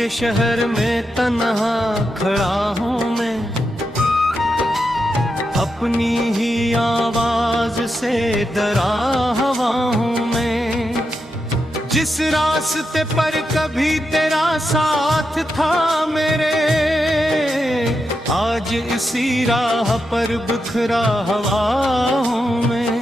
के शहर में तन्हा खड़ा हूँ मैं, अपनी ही आवाज से डरा हुआ हूँ मैं। जिस रास्ते पर कभी तेरा साथ था मेरे, आज इसी राह पर बिखरा हुआ हूँ मैं।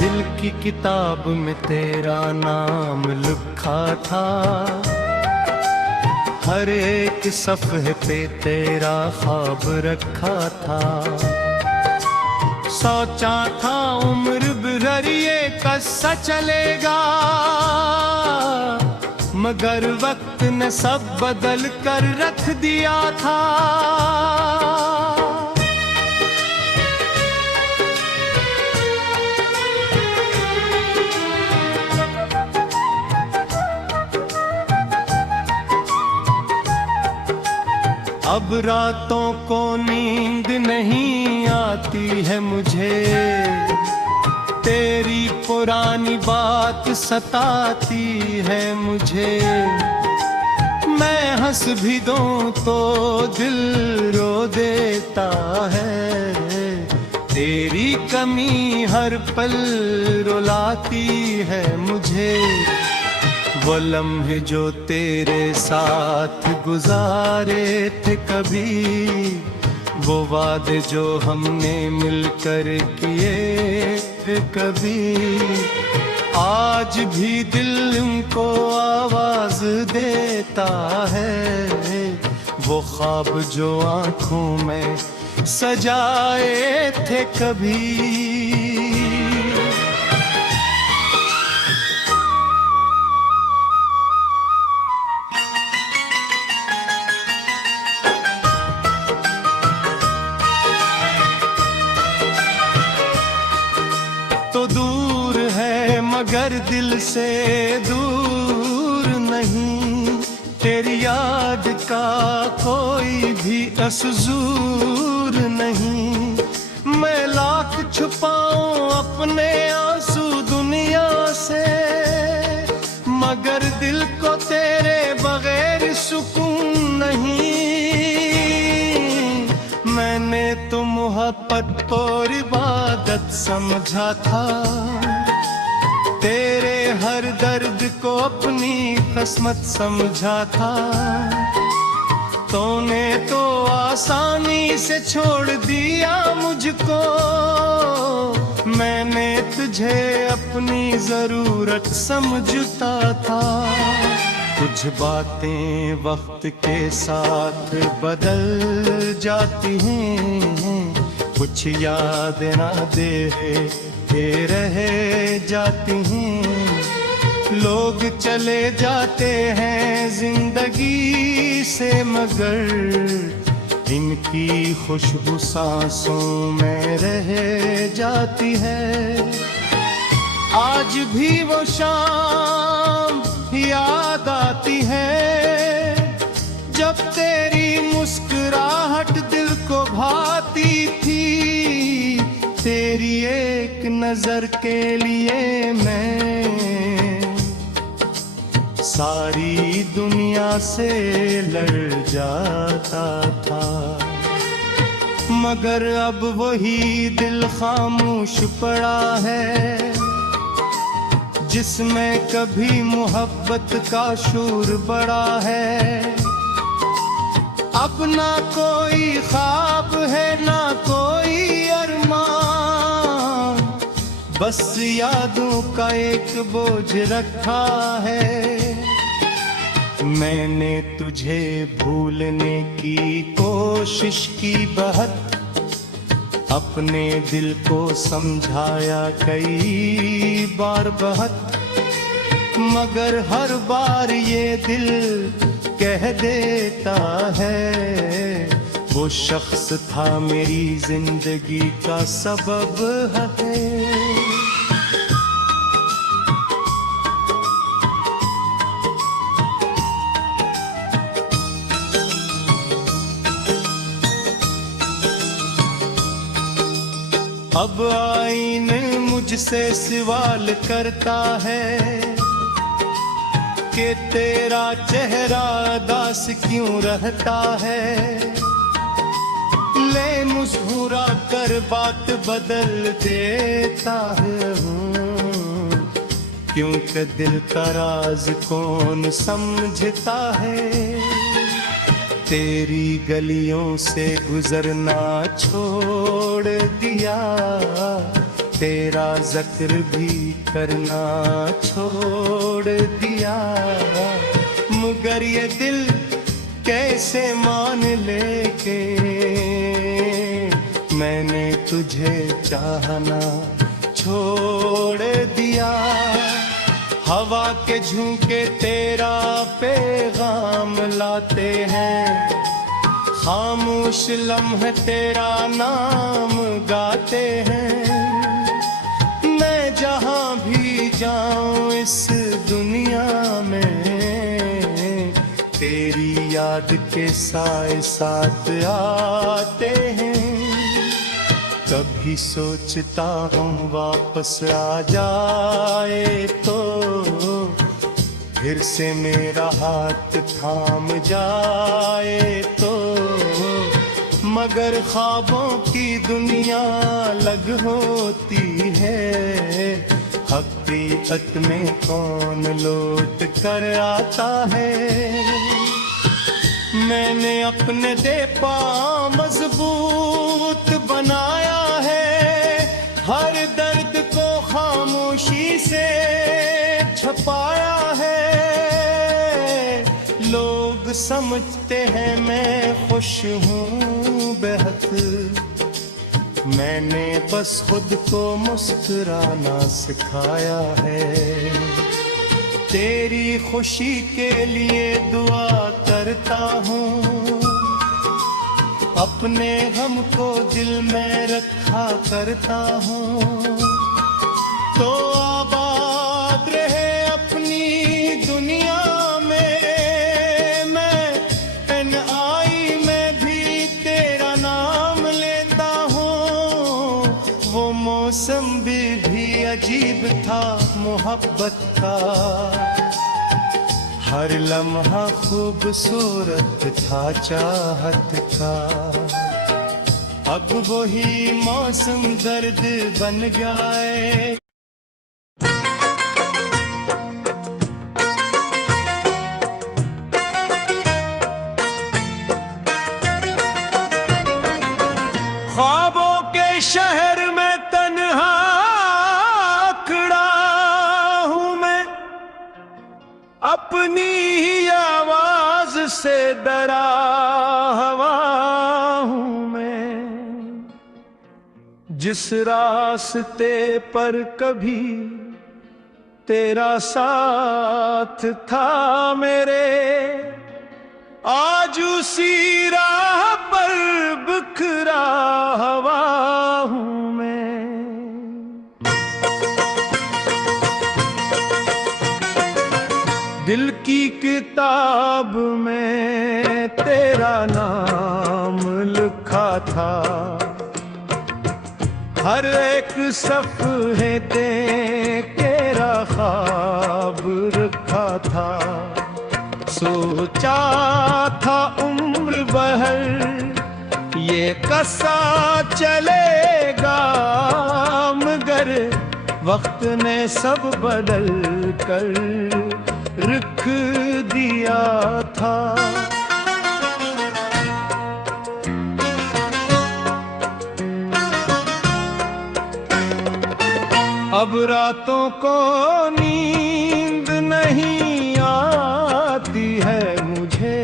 दिल की किताब में तेरा नाम लिखा था, हर एक सफ़हे पे तेरा ख्वाब रखा था। सोचा था उम्र भर ये किस्सा चलेगा, मगर वक्त ने सब बदल कर रख दिया था। अब रातों को नींद नहीं आती है मुझे, तेरी पुरानी बात सताती है मुझे। मैं हंस भी दूं तो दिल रो देता है, तेरी कमी हर पल रुलाती है मुझे। वो लम्हे जो तेरे साथ गुजारे थे कभी, वो वादे जो हमने मिलकर किए थे कभी, आज भी दिल उनको आवाज देता है। वो ख्वाब जो आँखों में सजाए थे कभी। तो दूर है मगर दिल से दूर नहीं, तेरी याद का कोई भी असजूर नहीं। मैं लाख छुपाऊं अपने आंसू दुनिया से, मगर दिल को तेरे बगैर सुकून नहीं। मैंने तो मोहब्बत और इबादत समझा था, तेरे हर दर्द को अपनी किस्मत समझा था। तूने तो आसानी से छोड़ दिया मुझको, मैंने तुझे अपनी जरूरत समझता था। कुछ बातें वक्त के साथ बदल जाती हैं, कुछ यादें ना दे के रह जाती हैं। लोग चले जाते हैं जिंदगी से, मगर इनकी खुशबू सांसों में रह जाती है। आज भी वो शाम याद आती है, जब तेरी मुस्कुराहट दिल को भाती थी। तेरी एक नजर के लिए मैं सारी दुनिया से लड़ जाता था, मगर अब वही दिल खामोश पड़ा है, जिसमें कभी मोहब्बत का शूर बड़ा है। अब ना कोई ख्वाब है ना कोई अरमान, बस यादों का एक बोझ रखा है। मैंने तुझे भूलने की कोशिश की बहुत, अपने दिल को समझाया कई बार बहुत, मगर हर बार ये दिल कह देता है, वो शख्स था मेरी जिंदगी का सबब है। अब आईने मुझसे सवाल करता है, कि तेरा चेहरा दास क्यों रहता है, ले मुस्कुरा कर बात बदल देता है। क्योंकि दिल का राज कौन समझता है, तेरी गलियों से गुजरना छोड़ दिया, तेरा जिक्र भी करना छोड़ दिया। मगर ये दिल कैसे मान ले के मैंने तुझे चाहना छोड़ दिया। हवा के झोंके तेरा पैगाम लाते हैं, खामोश लम्हे तेरा नाम गाते हैं। मैं जहाँ भी जाऊँ इस दुनिया में, तेरी याद के साए साथ आते हैं। कभी सोचता हूँ वापस आ जाए तो, फिर से मेरा हाथ थाम जाए तो। मगर ख्वाबों की दुनिया अलग होती है, हकीकत में कौन लौट कर आता है। मैंने अपने दे पाँव मजबूत बनाया है, हर दर्द को खामोशी से छुपाया है। लोग समझते हैं मैं खुश हूँ बेहद, मैंने बस खुद को मुस्कुराना सिखाया है। तेरी खुशी के लिए दुआ करता हूँ, अपने गम को दिल में रखा करता हूँ। तो आबाद रहे अपनी दुनिया में, मैं NI में भी तेरा नाम लेता हूँ। वो मौसम भी अजीब था मोहब्बत का, हर लम्हा खूबसूरत था चाहत का। अब वही मौसम दर्द बन जाए। ख्वाबों के शहर में तन्हा खड़ा हूँ मैं, अपनी ही आवाज से डरा हुआ हूँ मैं। जिस रास्ते पर कभी तेरा साथ था मेरे, आज उसी राह पर बिखरा हुआ हूँ मैं। दिल की किताब में तेरा नाम लिखा था, हर एक सफ़े पे तेरा ख्वाब रखा था। सोचा था उम्र भर ये कसा चलेगा, मगर वक्त ने सब बदल कर रख दिया था। अब रातों को नींद नहीं आती है मुझे,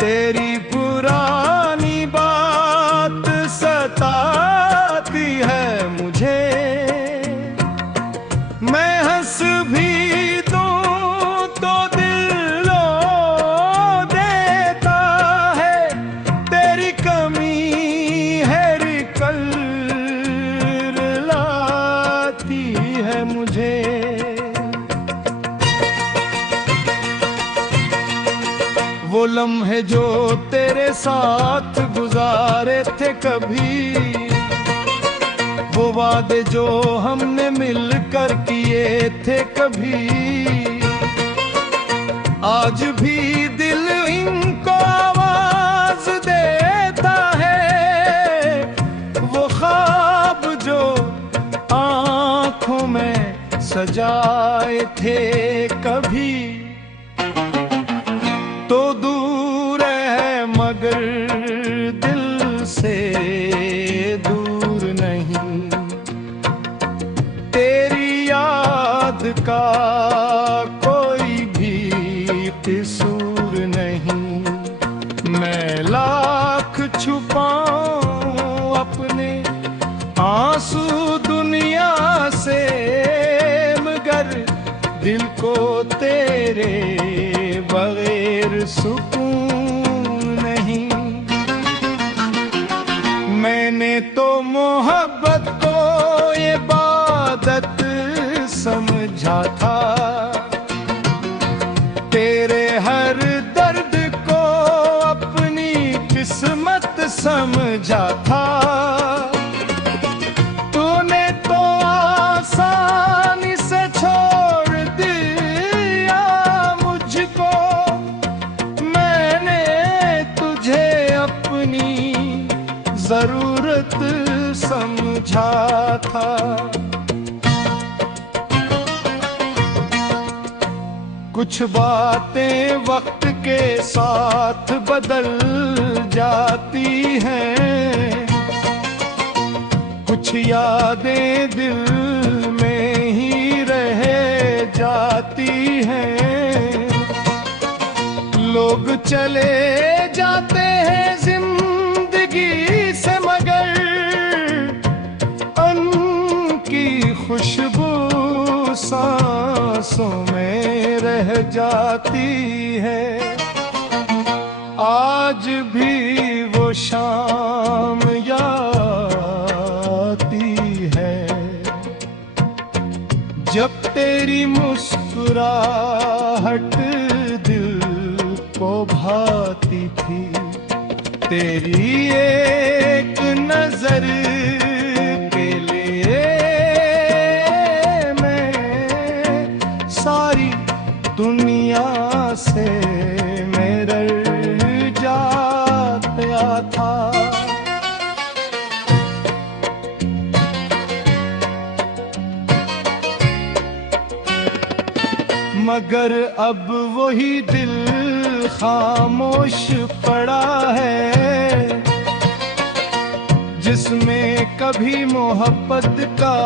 तेरी पुरानी बात सताती है मुझे। मैं हंस भी दूं तो दिल रो देता है, तेरी कमी है कल है मुझे। वो लम्हे जो तेरे साथ गुजारे थे कभी, वो वादे जो हमने मिलकर किए थे कभी, आज भी दिल इनको आवाज देता है। वो ख्वाब जो आंखों में सजाए थे कभी, तो दूर है मगर दिल से दूर नहीं। तेरी याद का कोई भी कसूर नहीं। मैं लाख छुपाऊं अपने आंसू दुनिया से, मगर दिल को तेरे बगैर सुकून नहीं। मैंने तो मोहब्बत को इबादत समझा था, तेरे हर दर्द को अपनी किस्मत समझा था। तूने तो आसानी से छोड़ दिया मुझको, मैंने तुझे अपनी जरूरत समझा था। कुछ बातें वक्त के साथ बदल जाती हैं, कुछ यादें दिल में ही रह जाती हैं। लोग चले जाते हैं जिंदगी से, मगर उनकी खुशबू सांसों में रह जाती है। आज भी वो शाम आती है जब तेरी मुस्कुराहट दिल को भाती थी। तेरी एक नजर के लिए मैं सारी दुनिया से मेरा जाता था। मगर अब वही दिल खामोश पड़ा है, जिसमें कभी मोहब्बत का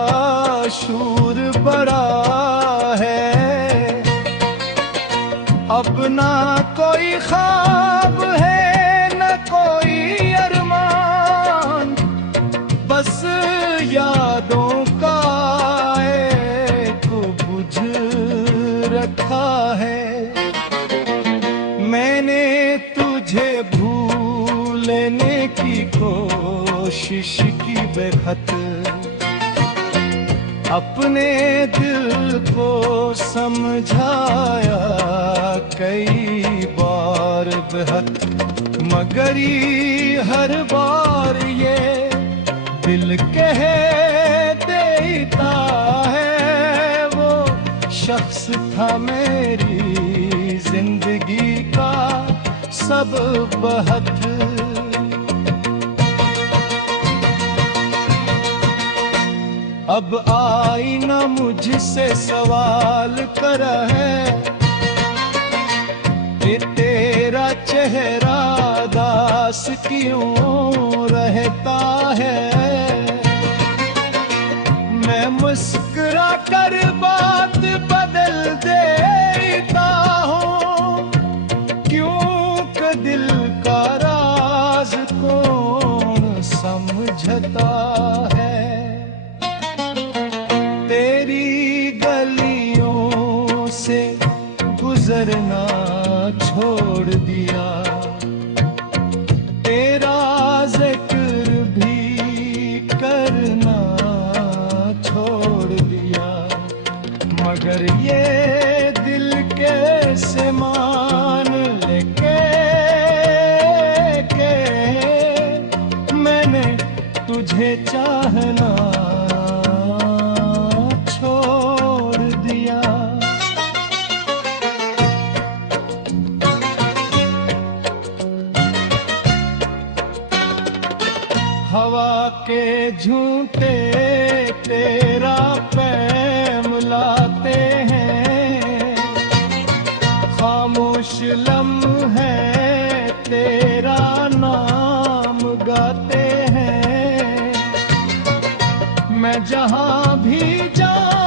शूर बड़ा है। अब ना कोई ख्वाब है न कोई अरमान, बस यादों का एक बुझ रखा है। मैंने तुझे भूलने की कोशिश की बेखत, अपने दिल को समझाया कई बार बेहद, मगर ये हर बार ये दिल कह देता है वो शख्स था मेरी जिंदगी का सब बहत। अब आईना मुझसे सवाल कर है कि तेरा चेहरा दास क्यों रहता है। मैं मुस्कुरा कर बात बदल देता हूँ, क्यों कि दिल का राज कौन समझता है। तेरी गलियों से गुजरना छोड़ दिया, तेरा जिक्र भी करना छोड़ दिया, मगर ये दिल कैसे मान लेके के मैंने तुझे चाहना झूठे तेरा पैम लाते हैं, खामोश लम्हे तेरा नाम गाते हैं। मैं जहां भी जाऊं